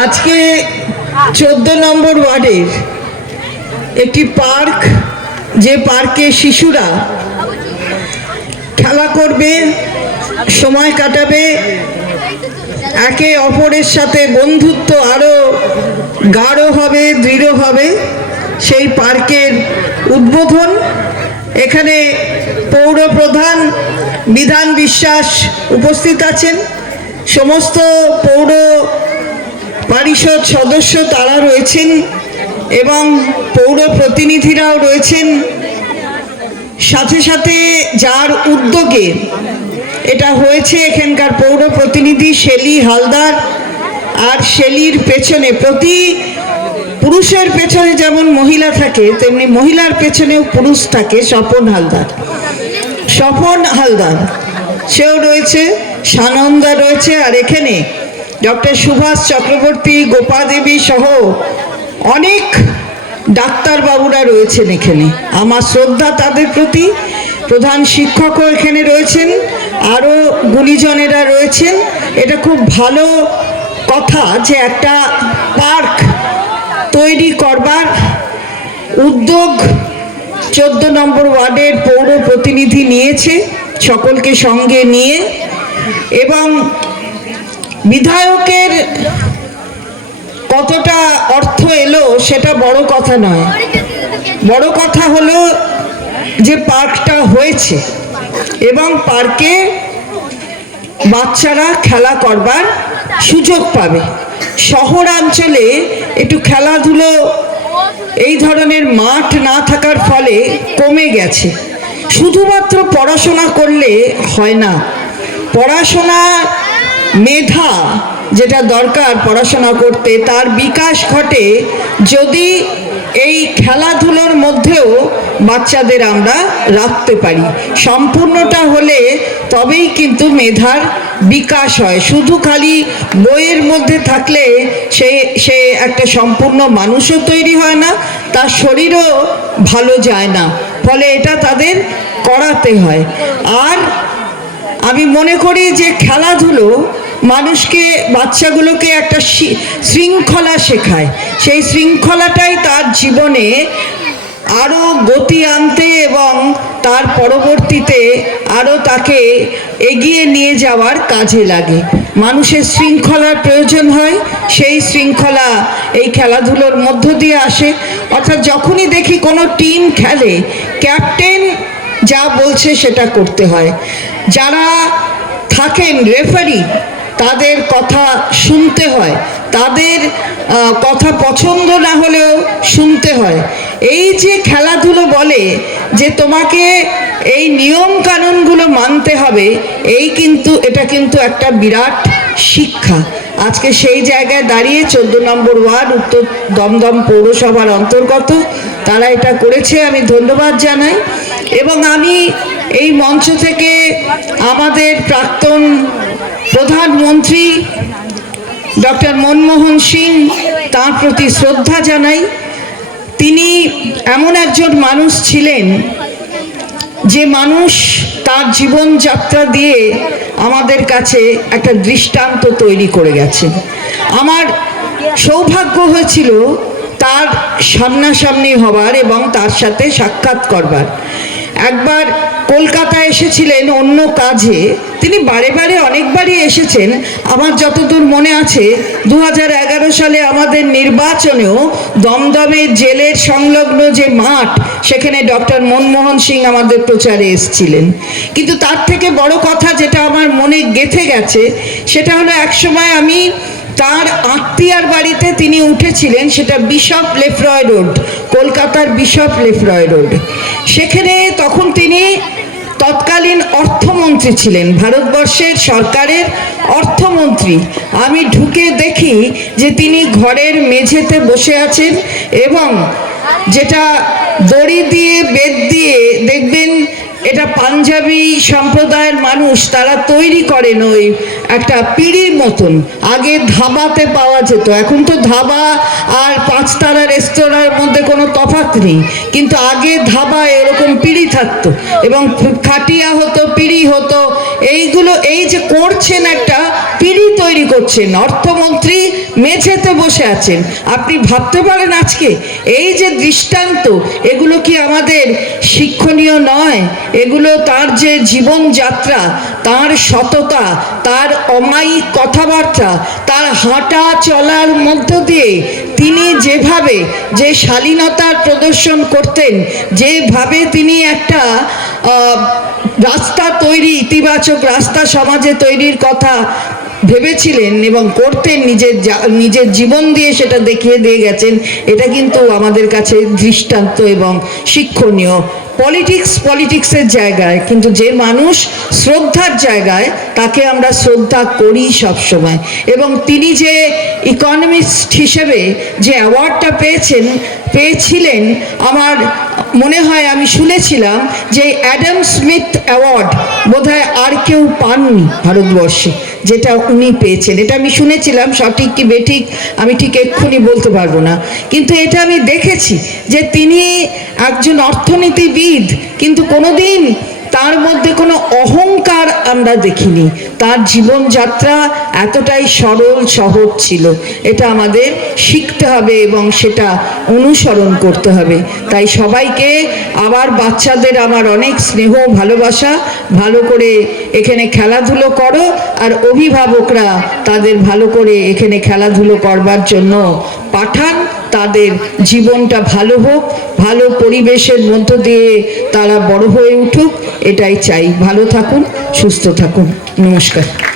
আজকে চোদ্দ নম্বর ওয়ার্ডের একটি পার্ক, যে পার্কে শিশুরা খেলা করবে, সময় কাটাবে, একে অপরের সাথে বন্ধুত্ব আরও গাঢ় হবে, দৃঢ় হবে, সেই পার্কের উদ্বোধন। এখানে পৌর প্রধান বিধান বিশ্বাস উপস্থিত আছেন। সমস্ত পৌর পরিষদ সদস্য তারা রয়েছেন এবং পৌর প্রতিনিধিরাও রয়েছেন। সাথে সাথে যার উদ্যোগে এটা হয়েছে এখানকার পৌর প্রতিনিধি শেলি হালদার আর শেলির পেছনে প্রতি পুরুষের পেছনে যেমন মহিলা থাকে, তেমনি মহিলার পেছনেও পুরুষ থাকে স্বপন হালদার। স্বপন হালদার, সেও রয়েছে, সানন্দা রয়েছে আর এখানে ডক্টর সুভাষ চক্রবর্তী, গোপাদেবী সহ অনেক ডাক্তারবাবুরা রয়েছেন এখানে। আমার শ্রদ্ধা তাদের প্রতি। প্রধান শিক্ষকও এখানে রয়েছেন। আরও গুলিজনেরা রয়েছেন। এটা খুব ভালো কথা যে একটা পার্ক তৈরি করবার উদ্যোগ চোদ্দ নম্বর ওয়ার্ডের পৌর প্রতিনিধি নিয়েছে, সকলকে সঙ্গে নিয়ে। এবং বিধায়কের কতটা অর্থ এলো সেটা বড় কথা নয়। বড় কথা হলো যে পার্কটা হয়েছে এবং পার্কে বাচ্চারা খেলা করবার সুযোগ পাবে। শহরাঞ্চলে একটু খেলাধুলো এই ধরনের মাঠ না থাকার ফলে কমে গেছে। শুধুমাত্র পড়াশোনা করলে হয় না। পড়াশোনা মেধা যেটা দরকার পড়াশোনা করতে, তার বিকাশ ঘটে যদি এই খেলাধুলোর মধ্যেও বাচ্চাদের আমরা রাখতে পারি। সম্পূর্ণটা হলে তবেই কিন্তু মেধার বিকাশ হয়। শুধু খালি বইয়ের মধ্যে থাকলে সে সে একটা সম্পূর্ণ মানুষও তৈরি হয় না, তার শরীরও ভালো যায় না। ফলে এটা তাদের করাতে হয়। আর আমি মনে করি যে খেলাধুলো মানুষকে, বাচ্চাগুলোকে একটা শৃঙ্খলা শেখায়। সেই শৃঙ্খলাটাই তার জীবনে আরও গতি আনতে এবং তার পরবর্তীতে আরও তাকে এগিয়ে নিয়ে যাওয়ার কাজে লাগে। মানুষের শৃঙ্খলার প্রয়োজন হয়, সেই শৃঙ্খলা এই খেলাধুলোর মধ্য দিয়ে আসে। অর্থাৎ যখনই দেখি কোনো টিম খেলে, ক্যাপ্টেন যা বলছে সেটা করতে হয়। যারা থাকেন, রেফারি তাদের কথা শুনতে হয়। তাদের কথা পছন্দ না হলেও শুনতে হয়। এই যে খেলাধুলো বলে যে তোমাকে এই নিয়ম কানুনগুলো মানতে হবে, এই কিন্তু, এটা কিন্তু একটা বিরাট শিক্ষা। আজকে সেই জায়গায় দাঁড়িয়ে চোদ্দ নম্বর ওয়ার্ড, উত্তর দমদম পৌরসভার অন্তর্গত, তারা এটা করেছে, আমি ধন্যবাদ জানাই। এবং আমি এই মঞ্চ থেকে আমাদের প্রাক্তন প্রধানমন্ত্রী ডক্টর মনমোহন সিং তার প্রতি শ্রদ্ধা জানাই। তিনি এমন একজন মানুষ ছিলেন যে মানুষ তার জীবনযাত্রা দিয়ে আমাদের কাছে একটা দৃষ্টান্ত তৈরি করে গেছেন আমার সৌভাগ্য হয়েছিল তার সামনাসামনি হবার এবং তার সাথে সাক্ষাৎ করবার। একবার কলকাতায় এসেছিলেন অন্য কাজে। তিনি বারে বারে অনেকবারই এসেছেন। আমার যতদূর মনে আছে দু হাজার এগারো সালে আমাদের নির্বাচনেও দমদমে জেলের সংলগ্ন যে মাঠ, সেখানে ডক্টর মনমোহন সিং আমাদের প্রচারে এসেছিলেন। কিন্তু তার থেকে বড় কথা যেটা আমার মনে গেথে গেছে, সেটা হলো একসময় আমি তার আত্মীয়ার বাড়িতে তিনি উঠেছিলেন, সেটা বিশপ লেফরয় রোড, কলকাতার বিশপ লেফরয় রোড। সেখানে তখন তিনি তৎকালীন অর্থমন্ত্রী ছিলেন, ভারতবর্ষের সরকারের অর্থমন্ত্রী। আমি ঢুকে দেখি যে তিনি ঘরের মেঝেতে বসে আছেন এবং যেটা দড়ি দিয়ে বেদ দিয়ে এটা পাঞ্জাবি সম্প্রদায়ের মানুষ তারা তৈরি করেন ওই একটা পিড়ির মতন। আগে ধাবাতে পাওয়া যেত। এখন তো ধাবা আর পাঁচতারা রেস্তোরাঁর মধ্যে কোনো তফাৎ নেই। কিন্তু আগে ধাবা এরকম পিড়ি থাকতো এবং খাটিয়া হতো, পিড়ি হতো এইগুলো, এই যে করছেন একটা পিড়ি তৈরি করছেন, অর্থমন্ত্রী মেঝেতে বসে আছেন। আপনি ভাবতে পারেন আজকে, এই যে দৃষ্টান্ত, এগুলো কি আমাদের শিক্ষণীয় নয়? এগুলো তার যে জীবনযাত্রা, তার সততা, তার অমায়িক কথাবার্তা, তার হাঁটা চলার মধ্য দিয়ে তিনি যেভাবে যে শালীনতার প্রদর্শন করতেন, যেভাবে তিনি একটা রাস্তা তৈরি ইতিবাচক রাস্তা সমাজে তৈরির কথা ভেবেছিলেন এবং করতেন, নিজের নিজের জীবন দিয়ে সেটা দেখিয়ে দিয়ে গেছেন, এটা কিন্তু আমাদের কাছে দৃষ্টান্ত এবং শিক্ষণীয়। পলিটিক্স, পলিটিক্সের জায়গায়, কিন্তু যে মানুষ শ্রদ্ধার জায়গায়, তাকে আমরা শ্রদ্ধা করি সবসময়। এবং তিনি যে ইকোনমিস্ট হিসেবে যে অ্যাওয়ার্ডটা পেয়েছেন, পেয়েছিলেন, আমার মনে হয় আমি শুনেছিলাম যে অ্যাডাম স্মিথ অ্যাওয়ার্ড বোধহয় আর কেউ পাননি ভারতবর্ষে। যেটা উনি পেয়েছেন। এটা আমি শুনেছিলাম, সঠিক কি বেঠিক আমি ঠিক এক্ষুনি বলতে পারব না। কিন্তু এটা আমি দেখেছি যে তিনি একজন অর্থনীতিবিদ, কিন্তু কোনোদিন তার মধ্যে কোনো অহংকার আমরা দেখিনি। তার জীবনযাত্রা এতটাই সরল, সহজ ছিল। এটা আমাদের শিখতে হবে এবং সেটা অনুসরণ করতে হবে। তাই সবাইকে আবার বাচ্চাদের আমার অনেক স্নেহ ভালোবাসা। ভালো করে এখানে খেলাধুলো করো আর অভিভাবকরা তাদের ভালো করে এখানে খেলাধুলো করবার জন্য তাদের জীবনটা ভালো হোক, ভালো পরিবেশের মধ্য দিয়ে তারা বড় হয়ে উঠুক, এটাই চাই। ভালো থাকুন, সুস্থ থাকুন। নমস্কার।